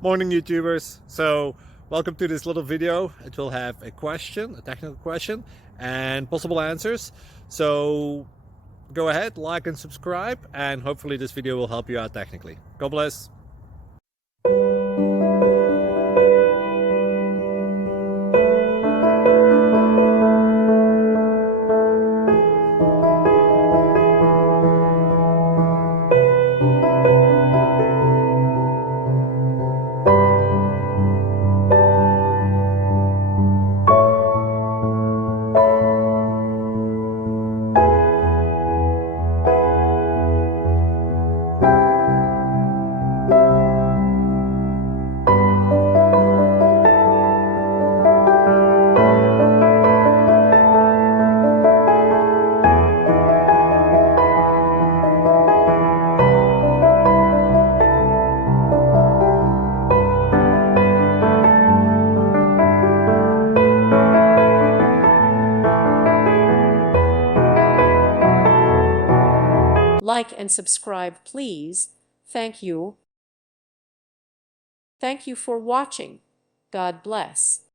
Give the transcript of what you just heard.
Morning YouTubers. So welcome to this little video. It will have a question, a technical question, and possible answers. So go ahead, like and subscribe, and hopefully this video will help you out technically. God bless. Like and subscribe, please. Thank you. Thank you for watching. God bless.